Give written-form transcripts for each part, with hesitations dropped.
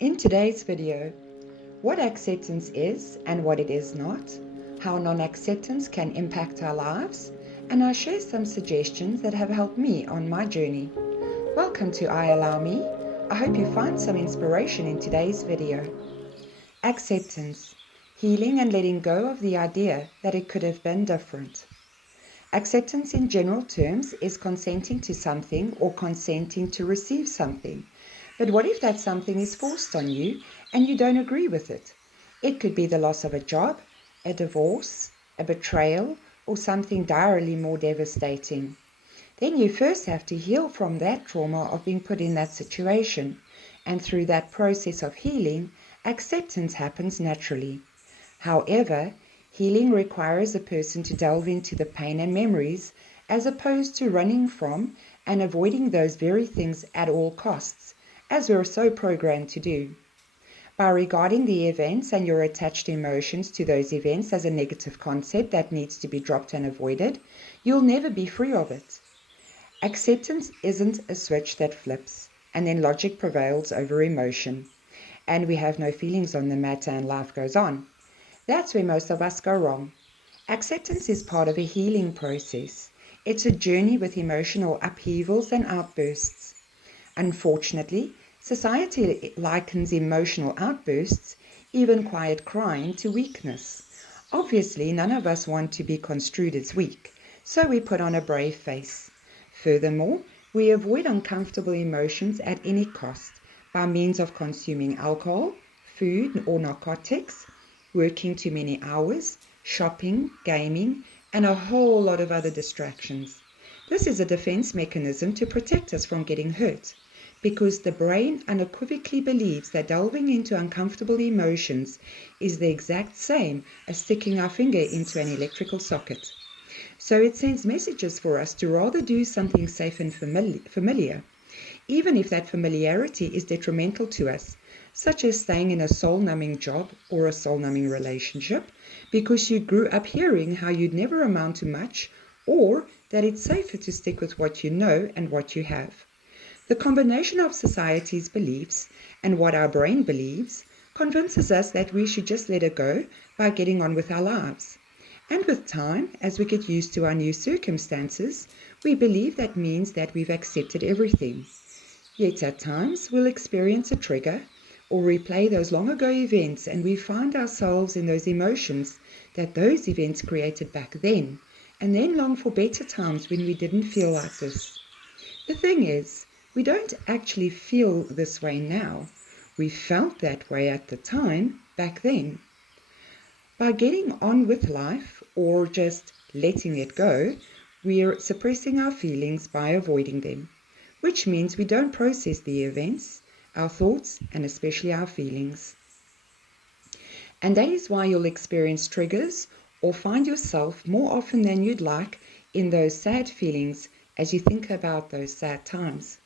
In today's video, what acceptance is and what it is not, how non-acceptance can impact our lives, and I share some suggestions that have helped me on my journey. Welcome to I Allow Me. I hope you find some inspiration in today's video. Acceptance, healing and letting go of the idea that it could have been different. Acceptance in general terms is consenting to something or consenting to receive something. But what if that something is forced on you and you don't agree with it? It could be the loss of a job, a divorce, a betrayal, or something direly more devastating. Then you first have to heal from that trauma of being put in that situation. And through that process of healing, acceptance happens naturally. However, healing requires a person to delve into the pain and memories as opposed to running from and avoiding those very things at all costs, as we're so programmed to do. By regarding the events and your attached emotions to those events as a negative concept that needs to be dropped and avoided, you'll never be free of it. Acceptance isn't a switch that flips and then logic prevails over emotion, and we have no feelings on the matter and life goes on. That's where most of us go wrong. Acceptance is part of a healing process. It's a journey with emotional upheavals and outbursts. Unfortunately, society likens emotional outbursts, even quiet crying, to weakness. Obviously, none of us want to be construed as weak, so we put on a brave face. Furthermore, we avoid uncomfortable emotions at any cost by means of consuming alcohol, food or narcotics, working too many hours, shopping, gaming, and a whole lot of other distractions. This is a defense mechanism to protect us from getting hurt, because the brain unequivocally believes that delving into uncomfortable emotions is the exact same as sticking our finger into an electrical socket. So it sends messages for us to rather do something safe and familiar, even if that familiarity is detrimental to us, such as staying in a soul-numbing job or a soul-numbing relationship because you grew up hearing how you'd never amount to much, or that it's safer to stick with what you know and what you have. The combination of society's beliefs and what our brain believes convinces us that we should just let it go by getting on with our lives. And with time, as we get used to our new circumstances, we believe that means that we've accepted everything. Yet at times, we'll experience a trigger or replay those long ago events, and we find ourselves in those emotions that those events created back then, and then long for better times when we didn't feel like this. The thing is, we don't actually feel this way now. We felt that way at the time back then. By getting on with life or just letting it go, we're suppressing our feelings by avoiding them, which means we don't process the events, our thoughts, and especially our feelings. And that is why you'll experience triggers or find yourself more often than you'd like in those sad feelings as you think about those sad times.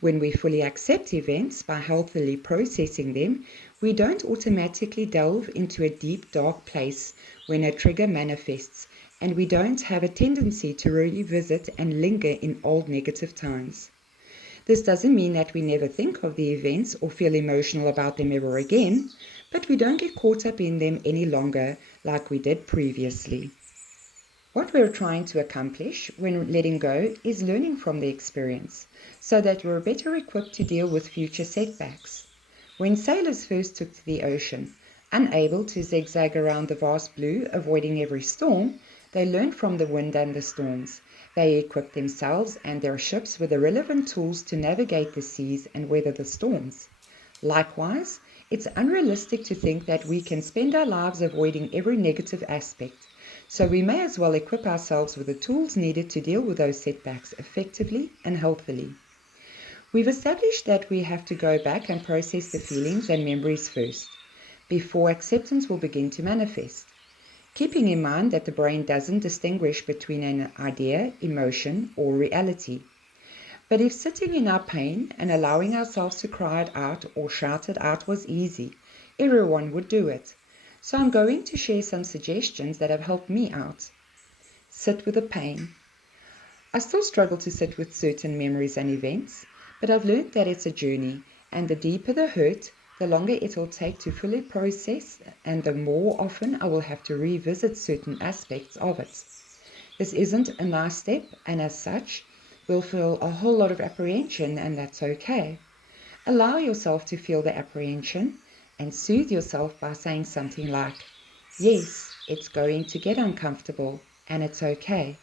When we fully accept events by healthily processing them, we don't automatically delve into a deep, dark place when a trigger manifests, and we don't have a tendency to revisit and linger in old negative times. This doesn't mean that we never think of the events or feel emotional about them ever again, but we don't get caught up in them any longer like we did previously. What we're trying to accomplish when letting go is learning from the experience, so that we're better equipped to deal with future setbacks. When sailors first took to the ocean, unable to zigzag around the vast blue, avoiding every storm, they learned from the wind and the storms. They equipped themselves and their ships with the relevant tools to navigate the seas and weather the storms. Likewise, it's unrealistic to think that we can spend our lives avoiding every negative aspect. So we may as well equip ourselves with the tools needed to deal with those setbacks effectively and healthily. We've established that we have to go back and process the feelings and memories first, before acceptance will begin to manifest. Keeping in mind that the brain doesn't distinguish between an idea, emotion, or reality. But if sitting in our pain and allowing ourselves to cry it out or shout it out was easy, everyone would do it. So I'm going to share some suggestions that have helped me out. Sit with the pain. I still struggle to sit with certain memories and events, but I've learned that it's a journey, and the deeper the hurt, the longer it'll take to fully process, and the more often I will have to revisit certain aspects of it. This isn't a nice step, and as such, will feel a whole lot of apprehension, and that's okay. Allow yourself to feel the apprehension and soothe yourself by saying something like, yes, it's going to get uncomfortable, and it's okay.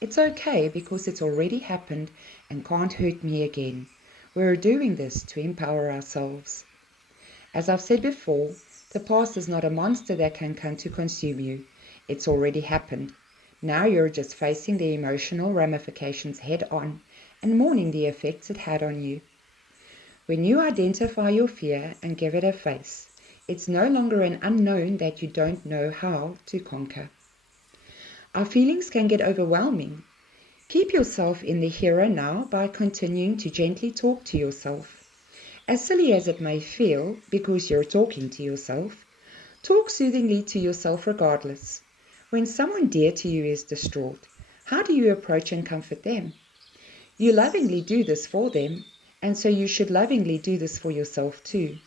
It's okay because it's already happened and can't hurt me again. We're doing this to empower ourselves. As I've said before, the past is not a monster that can come to consume you. It's already happened. Now you're just facing the emotional ramifications head on and mourning the effects it had on you. When you identify your fear and give it a face, it's no longer an unknown that you don't know how to conquer. Our feelings can get overwhelming. Keep yourself in the here and now by continuing to gently talk to yourself. As silly as it may feel, because you're talking to yourself, talk soothingly to yourself regardless. When someone dear to you is distraught, how do you approach and comfort them? You lovingly do this for them, and so you should lovingly do this for yourself too,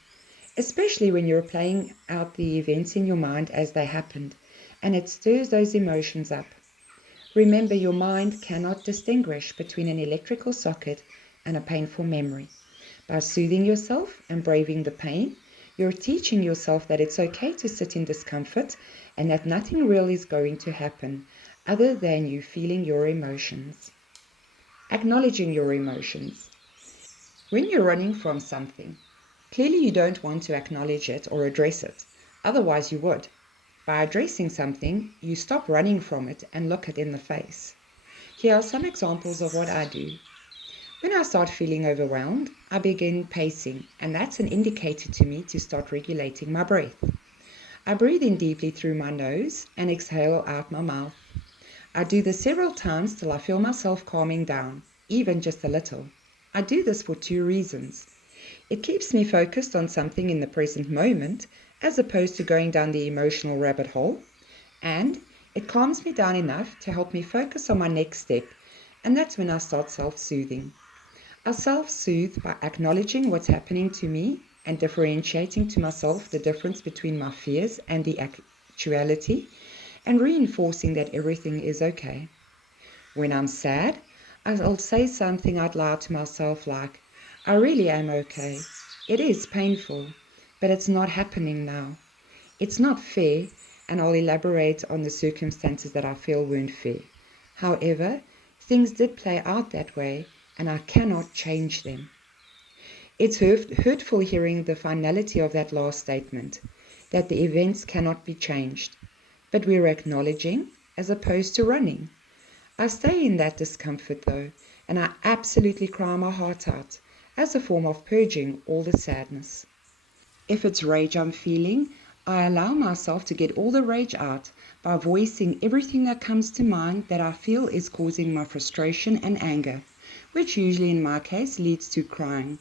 especially when you're playing out the events in your mind as they happened, and it stirs those emotions up. Remember, your mind cannot distinguish between an electrical socket and a painful memory. By soothing yourself and braving the pain, you're teaching yourself that it's okay to sit in discomfort and that nothing real is going to happen other than you feeling your emotions. Acknowledging your emotions. When you're running from something, clearly you don't want to acknowledge it or address it, otherwise you would. By addressing something, you stop running from it and look it in the face. Here are some examples of what I do. When I start feeling overwhelmed, I begin pacing, and that's an indicator to me to start regulating my breath. I breathe in deeply through my nose and exhale out my mouth. I do this several times till I feel myself calming down, even just a little. I do this for two reasons. It keeps me focused on something in the present moment, as opposed to going down the emotional rabbit hole, and it calms me down enough to help me focus on my next step, and that's when I start self-soothing. I self-soothe by acknowledging what's happening to me and differentiating to myself the difference between my fears and the actuality, and reinforcing that everything is okay. When I'm sad, I'll say something out loud to myself like, I really am okay. It is painful, but it's not happening now. It's not fair, and I'll elaborate on the circumstances that I feel weren't fair. However, things did play out that way, and I cannot change them. It's hurtful hearing the finality of that last statement, that the events cannot be changed, but we're acknowledging as opposed to running. I stay in that discomfort though, and I absolutely cry my heart out as a form of purging all the sadness. If it's rage I'm feeling, I allow myself to get all the rage out by voicing everything that comes to mind that I feel is causing my frustration and anger, which usually in my case leads to crying.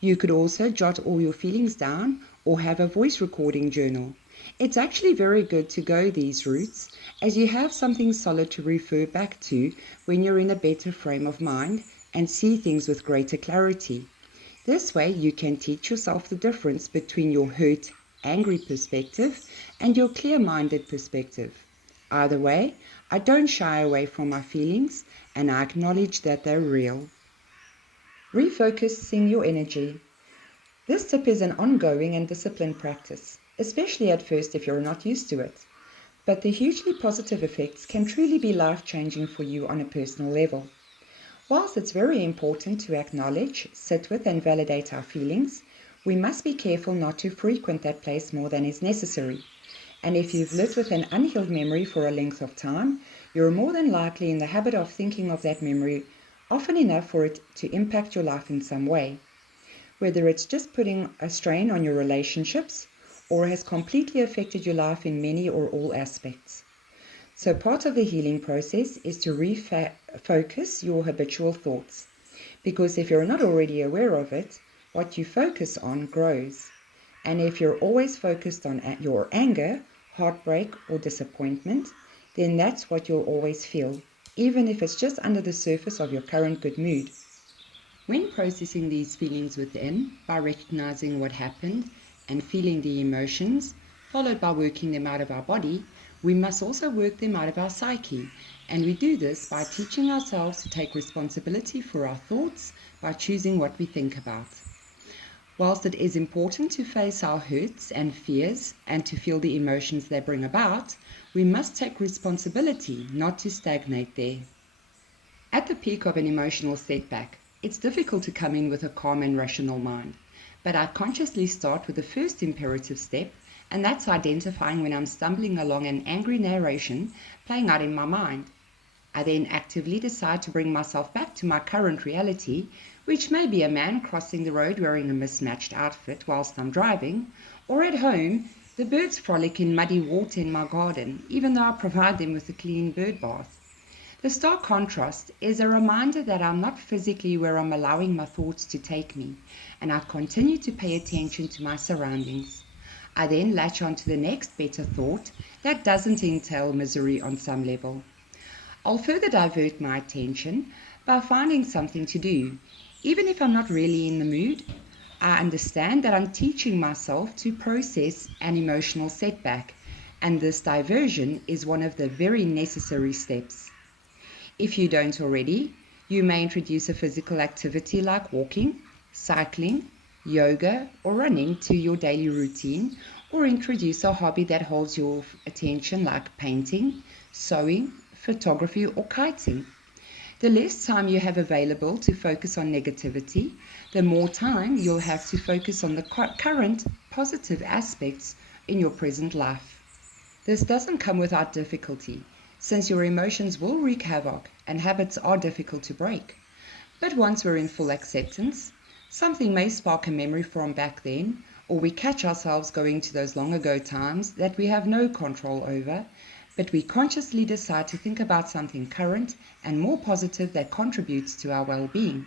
You could also jot all your feelings down or have a voice recording journal. It's actually very good to go these routes, as you have something solid to refer back to when you're in a better frame of mind and see things with greater clarity. This way you can teach yourself the difference between your hurt, angry perspective and your clear-minded perspective. Either way, I don't shy away from my feelings, and I acknowledge that they're real. Refocusing your energy. This tip is an ongoing and disciplined practice, especially at first if you're not used to it. But the hugely positive effects can truly be life-changing for you on a personal level. Whilst it's very important to acknowledge, sit with and validate our feelings, we must be careful not to frequent that place more than is necessary. And if you've lived with an unhealed memory for a length of time, you're more than likely in the habit of thinking of that memory often enough for it to impact your life in some way. Whether it's just putting a strain on your relationships or has completely affected your life in many or all aspects. So part of the healing process is to refocus your habitual thoughts, because if you're not already aware of it, what you focus on grows. And if you're always focused on your anger, heartbreak, or disappointment, then that's what you'll always feel, even if it's just under the surface of your current good mood. When processing these feelings within by recognizing what happened and feeling the emotions, followed by working them out of our body, we must also work them out of our psyche, and we do this by teaching ourselves to take responsibility for our thoughts by choosing what we think about. Whilst it is important to face our hurts and fears and to feel the emotions they bring about, we must take responsibility not to stagnate there. At the peak of an emotional setback, it's difficult to come in with a calm and rational mind, but I consciously start with the first imperative step, and that's identifying when I'm stumbling along an angry narration playing out in my mind. I then actively decide to bring myself back to my current reality, which may be a man crossing the road wearing a mismatched outfit whilst I'm driving, or at home, the birds frolic in muddy water in my garden, even though I provide them with a clean bird bath. The stark contrast is a reminder that I'm not physically where I'm allowing my thoughts to take me, and I continue to pay attention to my surroundings. I then latch on to the next better thought that doesn't entail misery on some level. I'll further divert my attention by finding something to do. Even if I'm not really in the mood, I understand that I'm teaching myself to process an emotional setback, and this diversion is one of the very necessary steps. If you don't already, you may introduce a physical activity like walking, cycling, yoga, or running to your daily routine, or introduce a hobby that holds your attention like painting, sewing, photography, or kiting. The less time you have available to focus on negativity, the more time you'll have to focus on the current positive aspects in your present life. This doesn't come without difficulty, since your emotions will wreak havoc and habits are difficult to break. But once we're in full acceptance, something may spark a memory from back then, or we catch ourselves going to those long ago times that we have no control over, but we consciously decide to think about something current and more positive that contributes to our well-being.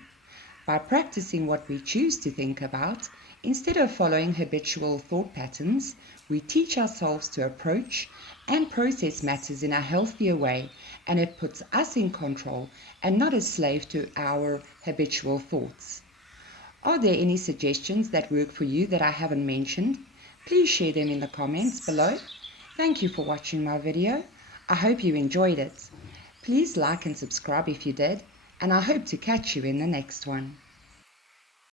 By practicing what we choose to think about, instead of following habitual thought patterns, we teach ourselves to approach and process matters in a healthier way, and it puts us in control and not a slave to our habitual thoughts. Are there any suggestions that work for you that I haven't mentioned? Please share them in the comments below. Thank you for watching my video. I hope you enjoyed it. Please like and subscribe if you did, and I hope to catch you in the next one.